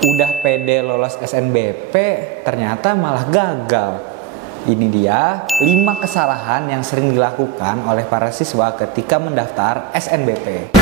Udah pede lolos SNBP, ternyata malah gagal. Ini dia 5 kesalahan yang sering dilakukan oleh para siswa ketika mendaftar SNBP.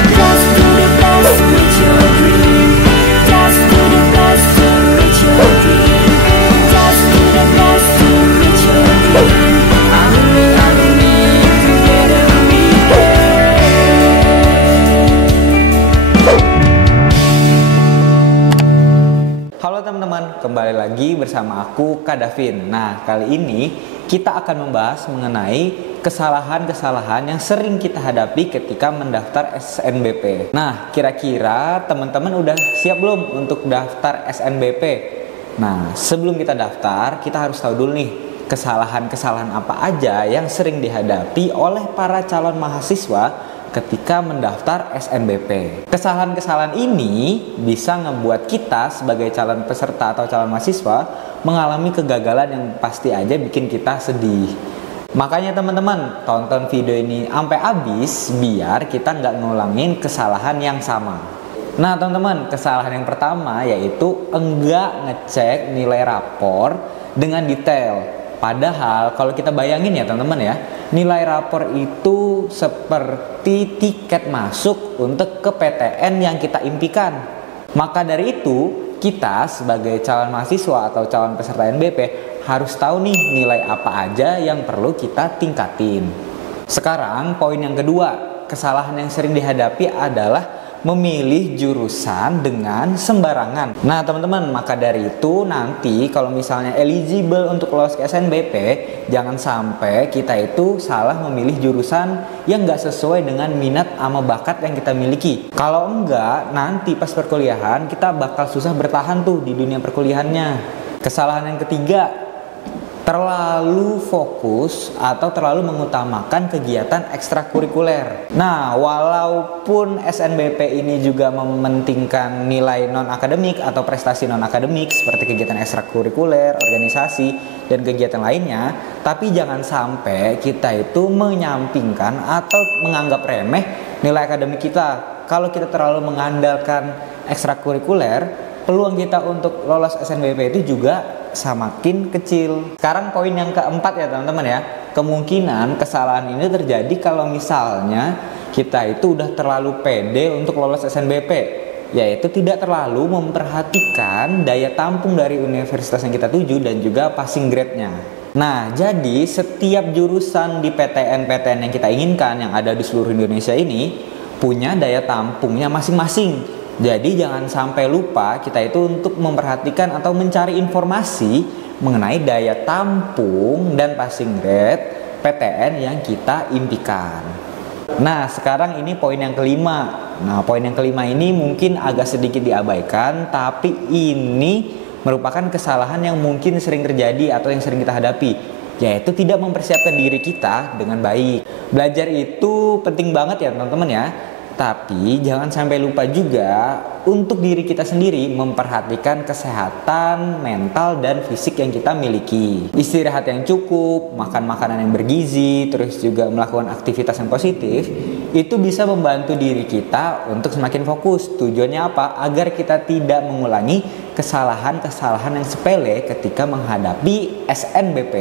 Halo teman-teman, kembali lagi bersama aku Kak Davin. Nah, kali ini kita akan membahas mengenai kesalahan-kesalahan yang sering kita hadapi ketika mendaftar SNBP. Nah, kira-kira teman-teman udah siap belum untuk daftar SNBP? Nah, sebelum kita daftar, kita harus tahu dulu nih kesalahan-kesalahan apa aja yang sering dihadapi oleh para calon mahasiswa ketika mendaftar SNBP. Kesalahan-kesalahan ini bisa ngebuat kita sebagai calon peserta atau calon mahasiswa mengalami kegagalan yang pasti aja bikin kita sedih. Makanya teman-teman, tonton video ini sampai habis biar kita nggak ngulangin kesalahan yang sama. Nah teman-teman, kesalahan yang pertama yaitu enggak ngecek nilai rapor dengan detail. Padahal kalau kita bayangin ya teman-teman ya, nilai rapor itu seperti tiket masuk untuk ke PTN yang kita impikan. Maka dari itu, kita sebagai calon mahasiswa atau calon peserta SNBP harus tahu nih nilai apa aja yang perlu kita tingkatin. Sekarang poin yang kedua, kesalahan yang sering dihadapi adalah memilih jurusan dengan sembarangan. Nah teman-teman, maka dari itu nanti kalau misalnya eligible untuk lolos ke SNBP, jangan sampai kita itu salah memilih jurusan yang nggak sesuai dengan minat sama bakat yang kita miliki. Kalau enggak, nanti pas perkuliahan kita bakal susah bertahan tuh di dunia perkuliahannya. Kesalahan yang ketiga, terlalu fokus atau terlalu mengutamakan kegiatan ekstrakurikuler. Nah, walaupun SNBP ini juga mementingkan nilai non-akademik atau prestasi non-akademik seperti kegiatan ekstrakurikuler, organisasi, dan kegiatan lainnya, tapi jangan sampai kita itu menyampingkan atau menganggap remeh nilai akademik kita. Kalau kita terlalu mengandalkan ekstrakurikuler, peluang kita untuk lolos SNBP itu juga semakin kecil. Sekarang poin yang keempat ya teman-teman ya, kemungkinan kesalahan ini terjadi kalau misalnya kita itu udah terlalu pede untuk lolos SNBP, yaitu tidak terlalu memperhatikan daya tampung dari universitas yang kita tuju dan juga passing grade-nya. Nah, jadi setiap jurusan di PTN-PTN yang kita inginkan yang ada di seluruh Indonesia ini punya daya tampungnya masing-masing. Jadi jangan sampai lupa kita itu untuk memperhatikan atau mencari informasi mengenai daya tampung dan passing grade PTN yang kita impikan. Nah sekarang ini poin yang kelima. Nah poin yang kelima ini mungkin agak sedikit diabaikan, tapi ini merupakan kesalahan yang mungkin sering terjadi atau yang sering kita hadapi, yaitu tidak mempersiapkan diri kita dengan baik. Belajar itu penting banget ya teman-teman ya. Tapi jangan sampai lupa juga untuk diri kita sendiri memperhatikan kesehatan mental dan fisik yang kita miliki. Istirahat yang cukup, makan makanan yang bergizi, terus juga melakukan aktivitas yang positif, itu bisa membantu diri kita untuk semakin fokus. Tujuannya apa? Agar kita tidak mengulangi kesalahan-kesalahan yang sepele ketika menghadapi SNBP.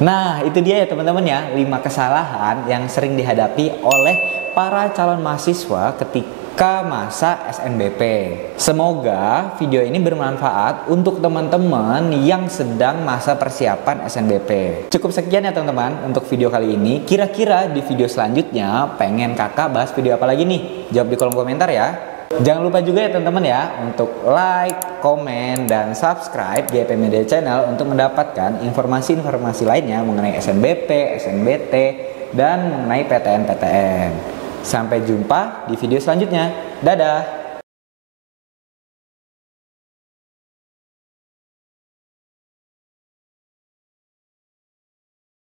Nah itu dia ya teman-teman ya, 5 kesalahan yang sering dihadapi oleh para calon mahasiswa ketika masa SNBP. Semoga video ini bermanfaat untuk teman-teman yang sedang masa persiapan SNBP. Cukup sekian ya teman-teman untuk video kali ini. Kira-kira di video selanjutnya pengen kakak bahas video apa lagi nih? Jawab di kolom komentar ya. Jangan lupa juga ya teman-teman ya untuk like, komen, dan subscribe GP Media Channel untuk mendapatkan informasi-informasi lainnya mengenai SNBP, SNBT, dan mengenai PTN-PTN. Sampai jumpa di video selanjutnya. Dadah!